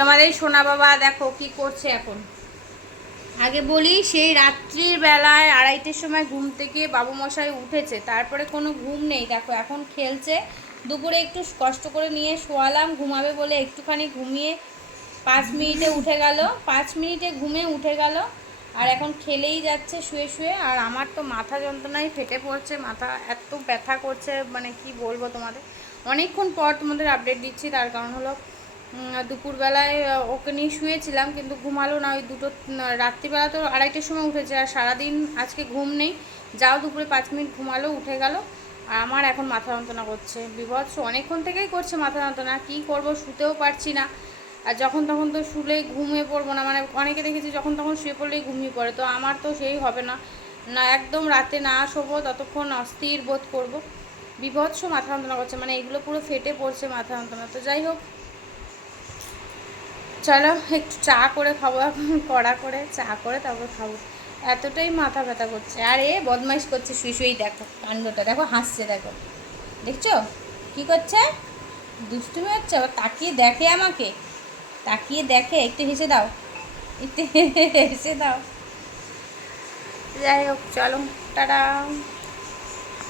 তোমাদের সোনা বাবা দেখো কি করছে এখন। আগে বলি, সেই রাত্রির বেলায় 2:30-র সময় ঘুম থেকে বাবু মশাই উঠেছে, তারপরে কোনো ঘুম নেই। দেখো এখন খেলছে। দুপুরে একটু কষ্ট করে নিয়ে শোয়ালাম, ঘুমাবে বলে একটুখানি ঘুমিয়ে 5 মিনিটে উঠে গেল, 5 মিনিটে ঘুমে উঠে গেল। আর এখন খেলেই যাচ্ছে শুয়ে শুয়ে। আর আমার তো মাথা যন্ত্রণায় ফেটে পড়ছে, মাথা এত ব্যথা করছে, মানে কি বলবো তোমাদের। অনেকক্ষণ পর তোমাদের আপডেট দিচ্ছি, তার কারণ হলো দুপুরবেলায় ওকে নিয়ে শুয়েছিলাম, কিন্তু ঘুমালো না। ওই দুটো রাত্রিবেলা তো 2:30-র সময় উঠেছে, আর সারাদিন আজকে ঘুম নেই। যাও দুপুরে 5 মিনিট ঘুমালো, উঠে গেল। আর আমার এখন মাথা যন্ত্রণা করছে বিভৎস, অনেকক্ষণ থেকেই করছে মাথা যন্ত্রণা। কী করবো, শুতেও পারছি না। আর যখন তখন তো শুলে ঘুমিয়ে পড়বো না, মানে অনেকে দেখেছি যখন তখন শুয়ে পড়লেই ঘুমিয়ে পড়ে, তো আমার তো সেই হবে না। না, একদম রাতে না শোবো ততক্ষণ অস্থির বোধ করবো। বিভৎস মাথা যন্ত্রণা করছে, মানে এগুলো পুরো ফেটে পড়ছে মাথা যন্ত্রণা। তো যাই হোক, চলো একটু চা করে খাবো এখন, কড়া করে চা করে তারপর খাবো। এতটাই মাথা ব্যথা করছে। আর এ বদমাইশ করছে শুয়ে শুয়েই, দেখো কাণ্ডটা দেখো, হাসছে দেখো, দেখছো কি করছে, দুষ্টুমি হচ্ছে। আবার তাকিয়ে দেখে আমাকে, তাকিয়ে দেখে। একটু হেসে দাও, একটু হেসে দাও। যাই হোক চলো, টাটা।